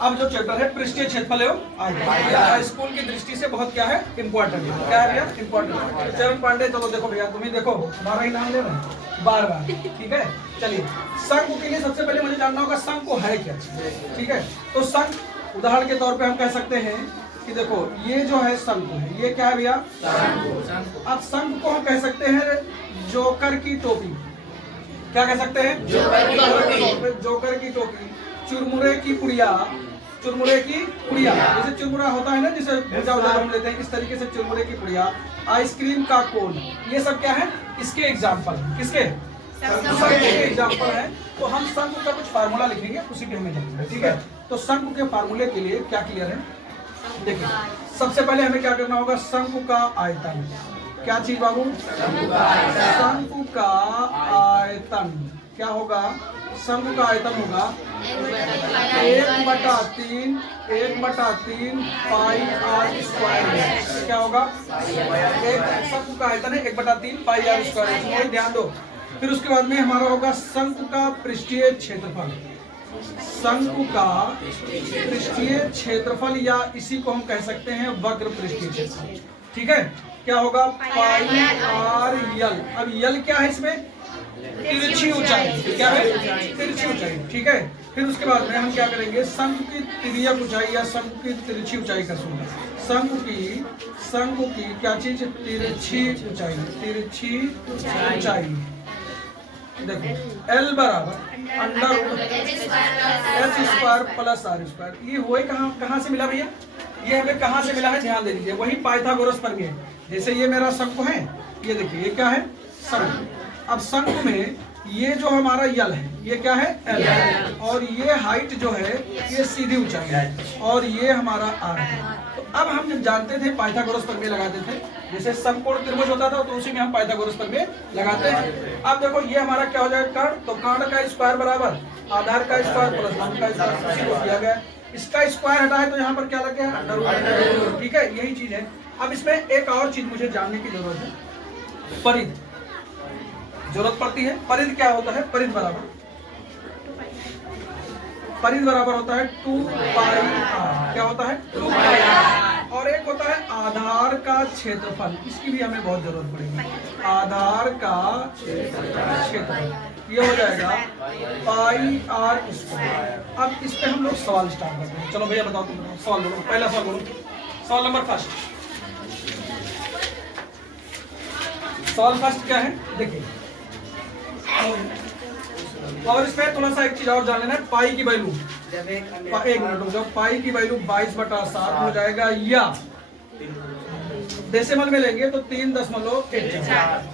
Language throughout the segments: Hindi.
अब जो चैप्टर है पृष्ठीय क्षेत्रफल एवं आयतन, स्कूल की दृष्टि से बहुत क्या है, इंपॉर्टेंट है। क्या है भैया, इंपॉर्टेंट। चरण पांडे, चलो देखो भैया, तुम ही देखो, हमारा ही नाम ले रहे हैं बार बार, ठीक है। चलिए, शंकु के लिए सबसे पहले मुझे जानना होगा शंकु है क्या चीज, ठीक है। तो शंकु उदाहरण के तौर पे हम कह सकते हैं कि देखो ये जो है शंकु है, ये क्या है भैया, अब शंकु को हम कह सकते हैं जोकर की टोपी। क्या कह सकते हैं, जोकर की टोपी, चुरमुरे की पुड़िया, चुरमुरे की पुड़िया, जैसे चुरमुरा होता है ना, जिसे भुजा भुजा हम लेते हैं, इस तरीके से चुरमुरे की पुड़िया, आइसक्रीम का कोन, ये सब क्या है, इसके एग्जाम्पल, किसके एग्जाम्पल है। तो हम शंकु का कुछ फार्मूला लिखेंगे, उसी पे हमें जानना है, ठीक है। तो शंकु के फार्मूले के लिए क्या क्लियर है, देखिए सबसे पहले हमें क्या करना होगा, शंकु का आयतन। क्या चीज बाबू, शंकु का आयतन क्या होगा, शंकु का आयतन होगा 1/3 पाई आर स्क्वायर। क्या होगा, एक शंकु का आयतन है 1/3 पाई आर स्क्वायर, ध्यान दो। फिर उसके बाद में हमारा होगा शंकु का पृष्ठीय क्षेत्रफल, शंकु का पृष्ठीय क्षेत्रफल, या इसी को हम कह सकते हैं वक्र पृष्ठीय क्षेत्रफल, ठीक है। क्या होगा, पाई आर यल। अब यल क्या है इसमें, तिरछी ऊंचाई, क्या है, तिरछी ऊंचाई, ठीक है। फिर उसके बाद में हम क्या करेंगे, शंकु की तिर्यक ऊंचाई या शंकु की तिरछी ऊंचाई का सूत्र, शंकु की क्या चीज, तिरछी ऊंचाई, तिरछी ऊंचाई। देखो L बराबर under H square plus R square. ये वही कहाँ से मिला भैया, ये हमें कहाँ से मिला है, ध्यान दे दीजिए, वही पाइथागोरस प्रमेय। जैसे ये मेरा शंकु है, ये देखिए ये क्या है, शंकु। अब शंकु में ये जो हमारा यल है, ये क्या है, एल है, और ये हाइट जो है ये सीधी ऊंचाई है, और ये हमारा आर है। तो अब हम जब जानते थे पाइथागोरस प्रमेय लगाते थे, जैसे समकोण त्रिभुज होता था तो उसी में हम पाइथागोरस प्रमेय लगाते हैं। अब देखो ये हमारा क्या हो जाएगा, कर्ण, तो कर्ण का स्क्वायर बराबर आधार का स्क्वायर प्लस लंब का स्क्वायर, उसी को किया गया। इसका स्क्वायर हटा है तो यहाँ पर क्या लग गया, अंडर, ठीक है, यही चीज है। अब इसमें एक और चीज मुझे जानने की जरूरत है, परिध जरूरत पड़ती है। परिध क्या होता है, परिध बराबर होता है 2 पाई आर। क्या होता है, 2 पाई आर। और एक होता है आधार का क्षेत्रफल, इसकी भी हमें बहुत जरूरत पड़ेगी, आधार का क्षेत्रफल, ये हो जाएगा पाई आर स्क्वायर। अब इस पे हम लोग सवाल स्टार्ट करते हैं। चलो भैया बताओ, तुम बताओ, सवाल बोलो, पहला सवाल बोलो, सवाल नंबर फर्स्ट। सवाल फर्स्ट क्या है, देखिए, और इसमें थोड़ा सा एक चीज और जान लेना है, पाई की वैल्यू, एक मिनट, जब पाई की वैल्यू 22/7 हो जाएगा, या डेसिमल में लेंगे तो 3.14,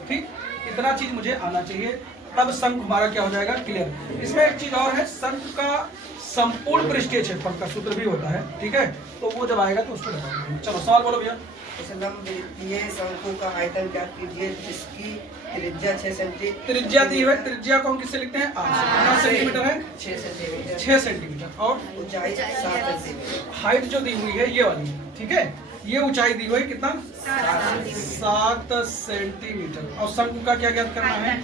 ठीक, इतना चीज मुझे आना चाहिए, तब शंकु हमारा क्या हो जाएगा, क्लियर। इसमें एक चीज और है, शंकु का संपूर्ण पृष्ठीय क्षेत्रफल का सूत्र भी होता है, ठीक है, तो वो जब आएगा तो उसको बताएंगे। चलो सवाल बोलो भैया। ये शंकु का आयतन ज्ञात कीजिए जिसकी त्रिज्या 6 सेंटीमीटर, त्रिज्या दी है, त्रिज्या को हम किससे लिखते हैं, कितना सेंटीमीटर है, 6 सेंटीमीटर, और ऊंचाई 7 सेंटीमीटर, हाइट जो दी हुई है ये वाली, ठीक है, ये ऊंचाई दी हुई है कितना, 7 सेंटीमीटर। और शंकु का क्या ज्ञात करना है,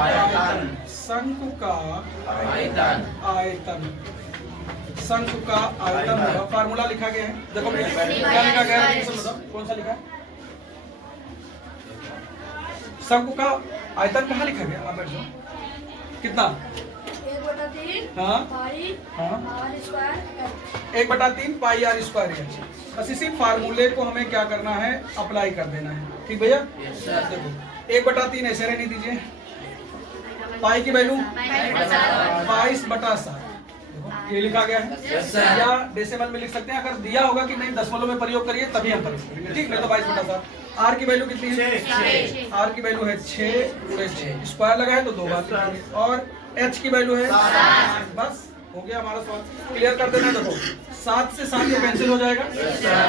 आयतन, शंकु का आयतन, शंकु का आयतन होगा, फार्मूला लिखा गया है, देखो क्या लिखा गया है, बताओ कौन सा लिखा है, शंकु का आयतन कहाँ लिखा गया, आप बैठ जाओ, कितना, 1/3 हाँ पाई हाँ, R square, 1/3 pi R square. बस इसी फार्मूले को हमें क्या करना है, अप्लाई कर देना है, ठीक भैया। देखो 1/3 ऐसे रहने दीजिए, पाई की वैल्यू 22/7, ये लिखा गया है, या डेसिमल में लिख सकते हैं, अगर दिया होगा कि नहीं दशमलव में प्रयोग करिए तभी हम प्रयोग करेंगे, ठीक, नहीं तो 22/7। आर की वैल्यू कितनी है, आर की वैल्यू है 6 स्क्वायर लगा है तो 2 बार, और एच की वैल्यू है, बस हो गया हमारा सवाल, क्लियर कर देना। देखो 7 से 7 कैंसिल हो जाएगा,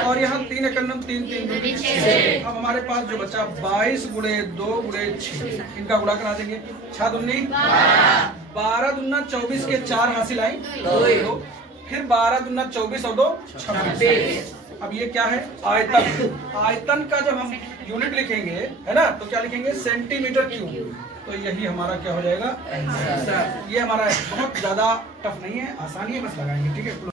और यहाँ 3 एकम 3 3 6। अब हमारे पास जो बचा 22 गुणे 2 गुणे 6, इनका गुणा करा देंगे, 6 दूनी 12 दूना 24 के 4 हासिल आई 2, फिर 12 दूना 24 और 2 26। अब ये क्या है, आयतन, आयतन का जब हम यूनिट लिखेंगे है ना, तो क्या लिखेंगे, सेंटीमीटर क्यूब। तो यही हमारा क्या हो जाएगा, आंसर। ये हमारा बहुत ज्यादा टफ नहीं है, आसानी है, बस लगाएंगे, ठीक है।